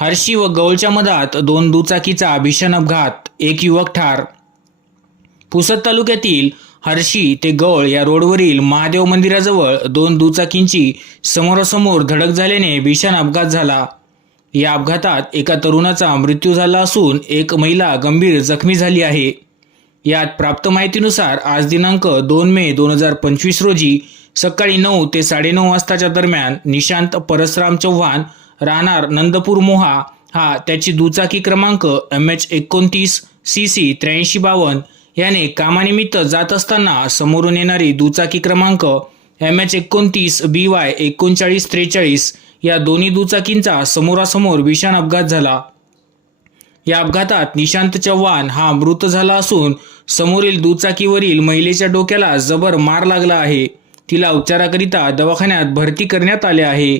हर्षी व गौलच्या मधात दोन दुचाकीचा भीषण अपघात. एक युवक ठार. पुसद तालुक्यातील हर्षी ते गौळ या रोडवरील महादेव मंदिराजवळ दोन दुचाकींची समोरासमोर धडक झाल्याने भीषण अपघात झाला. या अपघातात एका तरुणाचा मृत्यू झाला असून एक महिला गंभीर जखमी झाली आहे. यात प्राप्त माहितीनुसार आज दिनांक दोन मे दोन हजार पंचवीस रोजी सकाळी नऊ ते साडेनऊ वाजताच्या दरम्यान निशांत परसराम चव्हाण राहणार नंदपूर मोहा हा त्याची दुचाकी क्रमांक एम एच एकोणतीस सी सी त्र्याऐंशी बावन्न. याने कामानिमित्त जात असताना समोरून येणारी दुचाकी क्रमांक एम एच एकोणतीस बी वाय एकोणचाळीस त्रेचाळीस या दोन्ही दुचाकींचा समोरासमोर भीषण अपघात झाला. या अपघातात निशांत चव्हाण हा मृत झाला असून समोरील दुचाकीवरील महिलेच्या डोक्याला जबर मार लागला आहे. तिला उपचाराकरिता दवाखान्यात भरती करण्यात आले आहे.